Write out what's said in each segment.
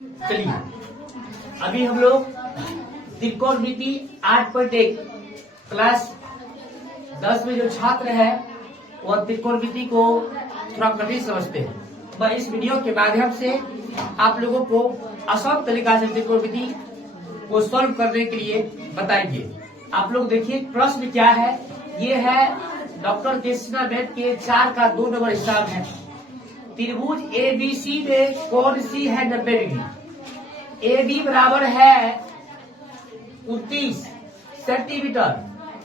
चलिए अभी हम लोग त्रिकोणमिति 8.1 क्लास 10 में जो छात्र है वह त्रिकोणमिति को थोड़ा कठिन समझते हैं। मैं इस वीडियो के माध्यम से आप लोगों को आसान तरीका से त्रिकोणमिति को सॉल्व करने के लिए बताएंगे। आप लोग देखिए प्रश्न क्या है। ये है डॉक्टर कृष्णा मैथ के 4 का 2 नंबर हिसाब है। त्रिभुज ABC में कोण सी है 90 डिग्री। AB बराबर है 29 सेंटीमीटर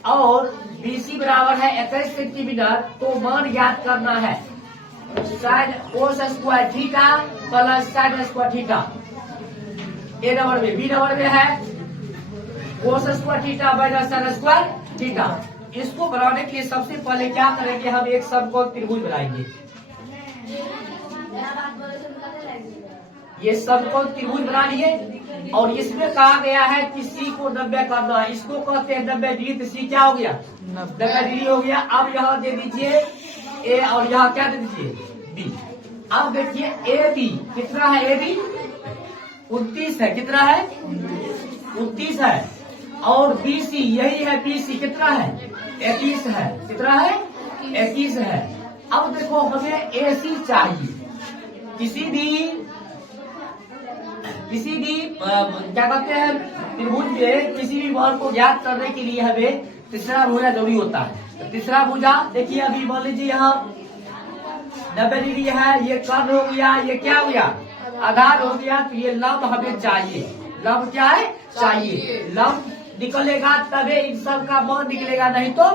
और BC बराबर है 21 सेंटीमीटर। तो मान ज्ञात करना है sine cos square theta plus sine square theta. A number में, B नंबर में है cos square theta minus sine square theta. इसको बनाने के लिए सबसे पहले क्या करेंगे, हम एक समकोण त्रिभुज बनाएंगे। ये समकोण त्रिभुज बना लिए और इसमें कहा गया है कि C को 90 करना है। इसको कहते हैं 90 डिग्री, तो C क्या हो गया 90 डिग्री हो गया। अब यहाँ दे दीजिए A और यहाँ क्या दे दीजिए B। अब देखिए AB कितना है, AB 29 है। कितना है 29 है। और BC यही है, BC कितना है 21 है। कितना है 21 है। अब देखो हमें AC चाहिए। किसी भी क्या कहते हैं त्रिभुज में किसी भी मान को ज्ञात करने के लिए हमें तीसरा भुजा जरूरी होता है। तो तीसरा भुजा देखिए, अभी मान लीजिए यहाँ 90 डिग्री है, ये कर्ण हो गया, ये क्या हो गया आधार हो गया। तो ये लंब हमें चाहिए। लंब क्या है चाहिए। लंब निकलेगा तबे इन सब का मान निकलेगा, नहीं तो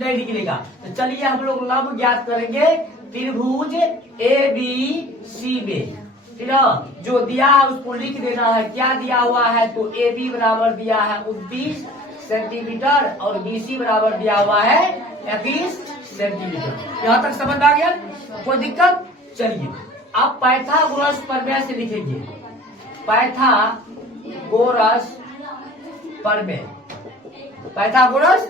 नहीं निकलेगा। तो चलिए हम लोग लंब ज्ञात करेंगे त्रिभुज ABC में। जो दिया है उसको लिख देना है। क्या दिया हुआ है, तो AB बराबर दिया है 29 सेंटीमीटर और BC बराबर दिया हुआ है 21 सेंटीमीटर। यहाँ तक समझ आ गया, कोई दिक्कत। चलिए अब पाइथागोरस प्रमेय से लिखेंगे। पाइथागोरस प्रमेय, पाइथागोरस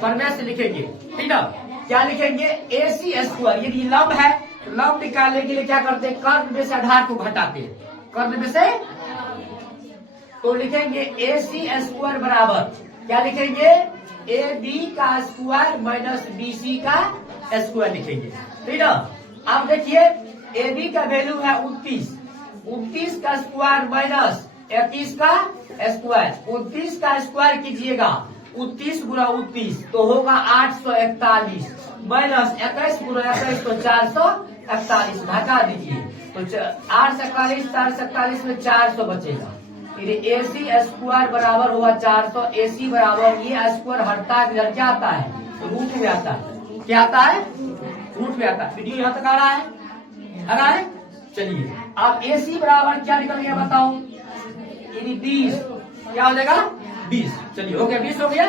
प्रमेय से लिखेंगे। ठीक है, क्या लिखेंगे AC स्क्वायर। यदि लंब है तो लंब निकालने के लिए क्या करते हैं, कर्ण में से आधार को घटाते हैं। कर्ण में से तो लिखेंगे AC स्क्वायर बराबर क्या लिखेंगे AB का स्क्वायर माइनस BC का स्क्वायर लिखेंगे। ठीक है, अब देखिए AB का वैल्यू है 29 का स्क्वायर माइनस 21 का स्क्वायर। 29 का स्क्वायर कीजिएगा 29 गुना 29 तो होगा 841 माइनस 21 गुना 21 तो 441 घटा दीजिए। तो 8 से 41 4 से 41 में 400 बचेगा। फिर AC स्क्वायर बराबर होगा 400। AC बराबर ये स्क्वायर हटता है, इधर क्या आता है रूट में आता है। क्या आता है रूट में आता है। वीडियो यहाँ तक आ रहा है। चलिए अब AC बराबर क्या निकल गया बताओ, यदि 20 क्या हो जाएगा 20। चलिए हो गया 20 हो गया।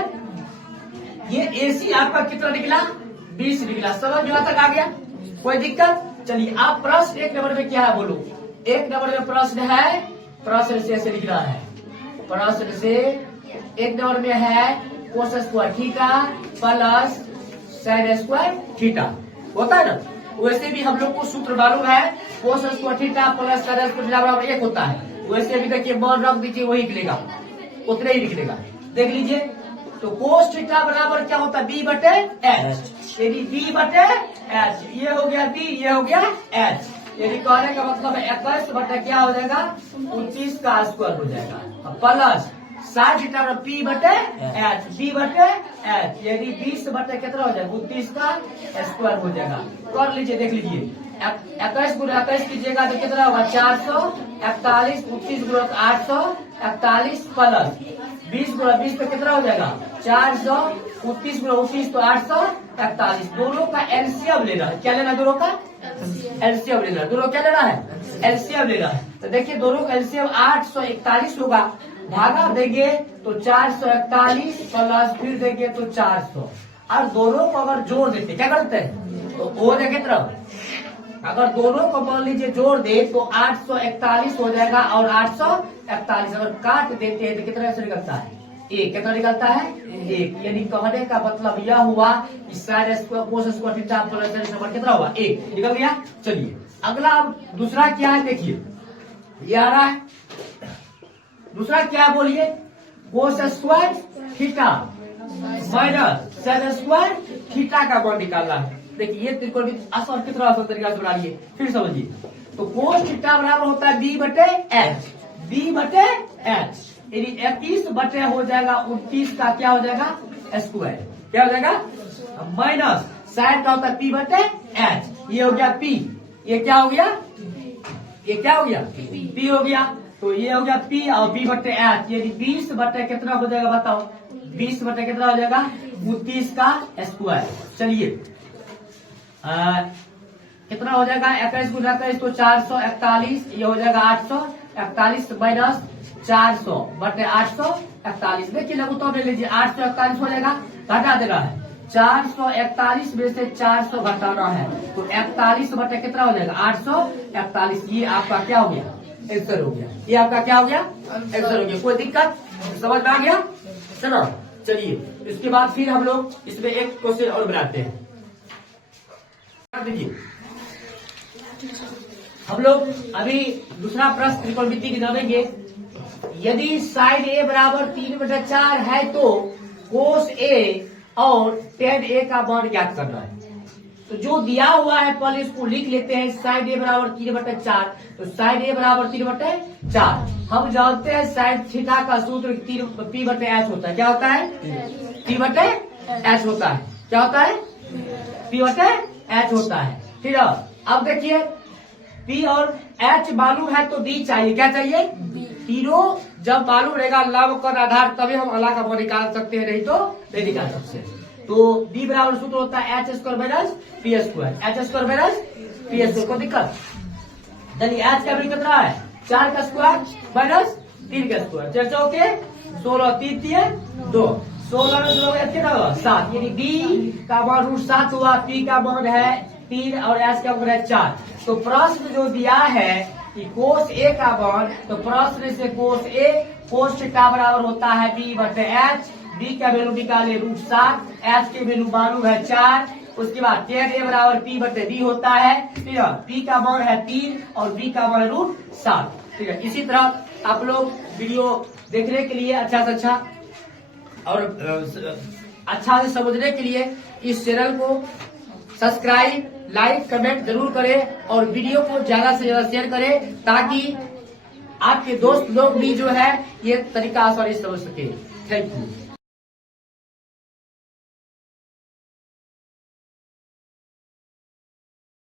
ये AC आपका कितना निकला 20 निकला। समझ यहाँ तक आ गया, कोई दिक्कत। चलिए आप प्रश्न 1 नंबर में क्या है बोलो। 1 नंबर में प्रश्न है, प्रश्न से ऐसे लिखना है। प्रश्न से 1 नंबर में है cos square theta plus sine square theta होता है ना। वैसे भी हम लोग को सूत्र मालूम है, cos square theta plus sine square theta बराबर 1 होता है। वैसे भी देखिए मान रख दीजिए, वही निकलेगा, उतने ही निकलेगा। देख लीजिए तो कोस थीटा बराबर क्या होता है B/H। यदि B/H ये हो गया B, ये हो गया H। यदि कहने का मतलब है 21 बटा क्या हो जाएगा 29 का स्क्वायर हो जाएगा plus sine theta P/H B/H। यदि 20 बटा कितना हो जाएगा 29 का स्क्वायर हो जाएगा। कर लीजिए, देख लीजिए 21 गुना 21 कीजिएगा तो कितना होगा 441। 29 गुना 841 प्लस 20 गुना 20 पे कितना हो जाएगा 400। 29 गुना 29 तो 841। दोनों का एलसीएम लेना है। क्या लेना है दोनों का एलसीएम लेना है। दोनों क्या लेना है एलसीएम लेना है। तो देखिए दोनों का एलसीएम 841 होगा, भागा देंगे तो 441 प्लस फिर देंगे तो 400। और दोनों को अगर जोड़ देते क्या करते हैं तो वो देखे तरफ, अगर दोनों को मान लीजिए जोड़ दे तो 841 हो जाएगा और 841 अगर काट देते हैं तो कितना से निकलता है 1। कितना निकलता है 1। यानी कहने का मतलब यह हुआ कि sine square cos square theta plus sine square कितना हुआ 1 निकल गया। चलिए अगला अब दूसरा क्या है देखिए, ये आ रहा है। दूसरा क्या है बोलिए, cos square theta minus Sen square theta का मान निकालना है। देखिए ये त्रिकोणमिति आसान कितना आसान तरीका से बना लिए, फिर समझिए। तो कोस थीटा बराबर होता है बी बटे एच, बी बटे एच, यानी 31 बटे हो जाएगा 29 का क्या हो जाएगा स्क्वायर, क्या हो जाएगा माइनस साइन का होता है पी बटे एच, ये हो गया पी, ये क्या हो गया, ये क्या हो गया पी हो गया। तो ये हो गया पी और बी बटे एच, यानी 20 बटे कितना हो जाएगा बताओ, 20 बटे कितना हो जाएगा 29 का स्क्वायर। चलिए कितना हो जाएगा 21 गुना 21 तो 441, ये हो जाएगा 841 माइनस 400 बटे 841। देखिए लघुत्तम ले लीजिए, 841 हो जाएगा, घटा देना है 441 में से 400 घटाना है, तो 41 बटे कितना हो जाएगा 841। ये आपका क्या हो गया आंसर हो गया, ये आपका क्या हो गया आंसर हो गया। कोई दिक्कत समझ में आ गया। चलो चलिए इसके बाद फिर हम लोग इसमें एक क्वेश्चन और बनाते हैं। देखिए हम लोग अभी दूसरा प्रश्न त्रिकोणमिति की जानेंगे। यदि साइन ए बराबर 3/4 है तो कोस ए और टेन ए का मान ज्ञात करना है। तो जो दिया हुआ है पहले इसको लिख लेते हैं, साइन ए बराबर 3/4, तो साइन ए बराबर 3/4। हम जानते हैं साइन थीटा का सूत्र पी बटे एच होता है, क्या होता है पी बटे एच होता है, क्या होता है पी बटे एच होता है। ठीक है, अब देखिए पी और एच मालूम है तो डी चाहिए, क्या चाहिए तीनों जब मालूम रहेगा लंब कोण आधार तभी हम अला का मान निकाल सकते हैं, नहीं तो नहीं निकाल सकते। तो डी बराबर सूत्र होता है H square minus P square, H square minus P square. कोई दिक्कत चलिए एच का वैल्यू कितना है 4 का स्क्वायर माइनस 3 का स्क्वायर, 4 चौके 16, 3 3 2, 16 में 16 कितना होगा 7, यानी बी का मान √7 हुआ, पी का मान है 3 और एच का मान है 4। तो प्रश्न जो दिया है कि कोस ए का मान, तो प्रश्न से कोस ए कोस थीटा बराबर होता है बी बटे एच, बी का वैल्यू निकाले √7, एच के वैल्यू मालूम है 4। उसके बाद टेन ए बराबर पी बटे बी होता है, ठीक है, पी का मान है 3 और बी का मान है √7। ठीक है, इसी तरह आप लोग वीडियो देखने के लिए अच्छा से अच्छा और अच्छा से समझने के लिए इस चैनल को सब्सक्राइब लाइक कमेंट जरूर करें और वीडियो को ज्यादा से ज्यादा शेयर करें, ताकि आपके दोस्त लोग भी जो है ये तरीका आसानी से समझ सके। Thank you.